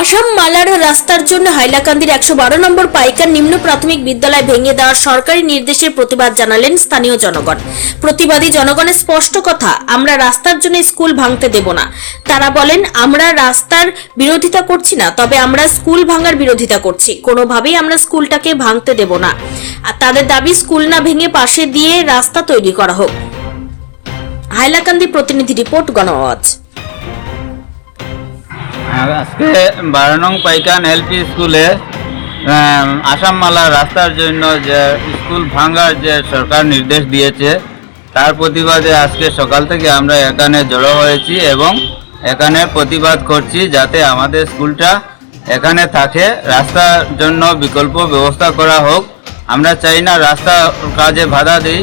আসাম মালার রাস্তার জন্য হাইলাকান্দির একশো বারো নম্বর পাইকার নিম্ন প্রাথমিক বিদ্যালয় ভেঙে দেওয়ার সরকারি নির্দেশের প্রতিবাদ জানালেন স্থানীয় জনগণ। প্রতিবাদী জনগণের স্পষ্ট কথা, আমরা রাস্তার জন্য স্কুল ভাঙতে দেব না। তারা বলেন, আমরা রাস্তার বিরোধিতা করছি না, তবে আমরা স্কুল ভাঙার বিরোধিতা করছি। কোনোভাবেই আমরা স্কুলটাকে ভাঙতে দেব না। আর তাদের দাবি, স্কুল না ভেঙে পাশে দিয়ে রাস্তা তৈরি করা হোক। হাইলাকান্দি প্রতিনিধি রিপোর্ট, গণআওয়াজ। আজকে বারো নং পাইকান এলপি স্কুলে আম, আসামমালা রাস্তার জন্য যে স্কুল ভাঙার যে সরকার নির্দেশ দিয়েছে তার প্রতিবাদে আজকে সকাল থেকে আমরা এখানে জড়ো হয়েছি এবং এখানে প্রতিবাদ করছি যাতে আমাদের স্কুলটা এখানে থাকে। রাস্তার জন্য বিকল্প ব্যবস্থা করা হোক। আমরা চাই না রাস্তা কাজে বাধা দিই।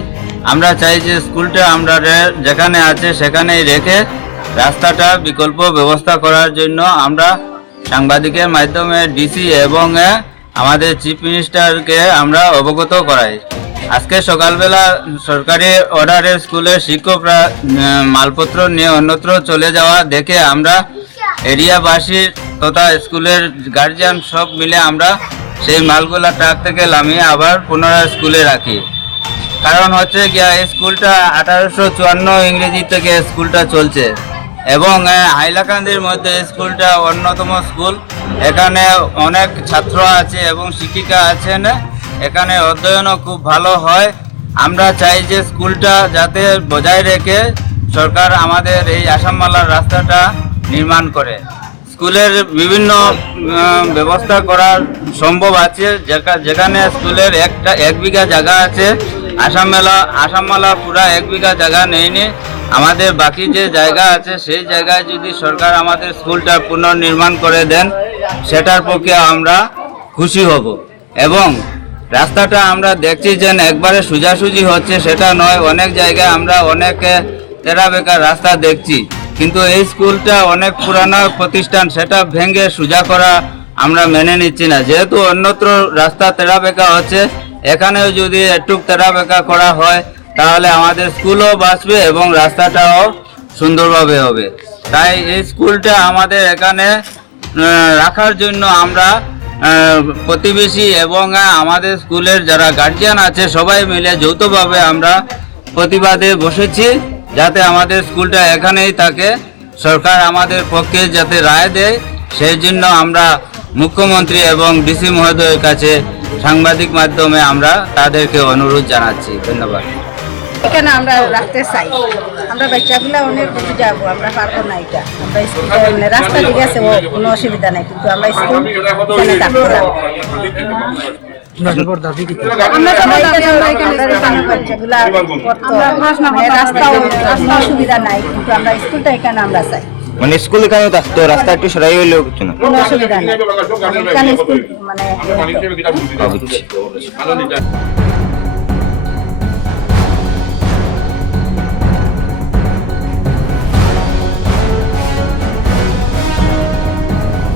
আমরা চাই যে স্কুলটা আমরা যেখানে আছে সেখানেই রেখে রাস্তাটা বিকল্প ব্যবস্থা করার জন্য আমরা সাংবাদিকের মাধ্যমে ডিসি এবং আমাদের চিফ মিনিস্টারকে আমরা অবগত করাই। আজকে সকালবেলা সরকারি অর্ডারে স্কুলের শিক্ষকরা মালপত্র নিয়ে অন্যত্র চলে যাওয়া দেখে আমরা এরিয়াবাসী তথা স্কুলের গার্জিয়ান সব মিলে আমরা সেই মালগুলা ট্রাক থেকে নামিয়ে আবার পুনরায় স্কুলে রাখি। কারণ হচ্ছে গিয়া স্কুলটা আঠারোশো চুয়ান্ন ইংরেজি থেকে স্কুলটা চলছে। এবং হাইলাকান্দির মধ্যে স্কুলটা অন্যতম স্কুল। এখানে অনেক ছাত্র আছে এবং শিক্ষিকা আছেন। এখানে অধ্যয়নও খুব ভালো হয়। আমরা চাই যে স্কুলটা যাতে বজায় রেখে সরকার আমাদের এই আসামমালার রাস্তাটা নির্মাণ করে। স্কুলের বিভিন্ন ব্যবস্থা করার সম্ভব আছে। যেখানে স্কুলের একটা, এক বিঘা জায়গা আছে আসাম মেলা আসামমালা পুরা এক বিঘা জায়গা নেয়নি। আমাদের বাকি যে জায়গা আছে, সেই জায়গায় যদি সরকার আমাদের স্কুলটা পুনর্নির্মাণ করে দেন, সেটার পক্ষে আমরা খুশি হব। এবং রাস্তাটা আমরা দেখছি যে একবারে সোজাসুজি হচ্ছে, সেটা নয়, অনেক জায়গায় আমরা অনেকে তেরা বেকার রাস্তা দেখছি। কিন্তু এই স্কুলটা অনেক পুরানো প্রতিষ্ঠান, সেটা ভেঙে সোজা করা আমরা মেনে নিচ্ছি না। যেহেতু অন্যত্র রাস্তা তেরা বেকা হচ্ছে, এখানেও যদি একটু তেরা বেকা করা হয় তাহলে আমাদের স্কুলও বাঁচবে এবং রাস্তাটাও সুন্দরভাবে হবে। তাই এই স্কুলটা আমাদের এখানে রাখার জন্য আমরা প্রতিবেশী এবং আমাদের স্কুলের যারা গার্জিয়ান আছে, সবাই মিলে যৌথভাবে আমরা প্রতিবাদে বসেছি যাতে আমাদের স্কুলটা এখানেই থাকে। সরকার আমাদের পক্ষে যাতে রায় দেয়, সেই জন্য আমরা মুখ্যমন্ত্রী এবং ডিসি মহোদয়ের কাছে সাংবাদিক মাধ্যমে আমরা তাদেরকে অনুরোধ জানাচ্ছি। ধন্যবাদ। এখানে আমরা রাখতে চাই। আমরা বাচ্চাগুলা অনেক দূর যাব আমরা পারব না এটা। আমরা স্কুলটা মানে রাস্তা ঠিক আছে ও কোনো অসুবিধা নাই কিন্তু আমরা স্কুল। মানে রাস্তাও অসুবিধা নাই কিন্তু আমরা স্কুলটা এখানে আমরা চাই। মানে স্কুল থাকতো রাস্তা একটু সরাই হইলেও কিছু না। কোনো অসুবিধা নাই। স্কুল মানে।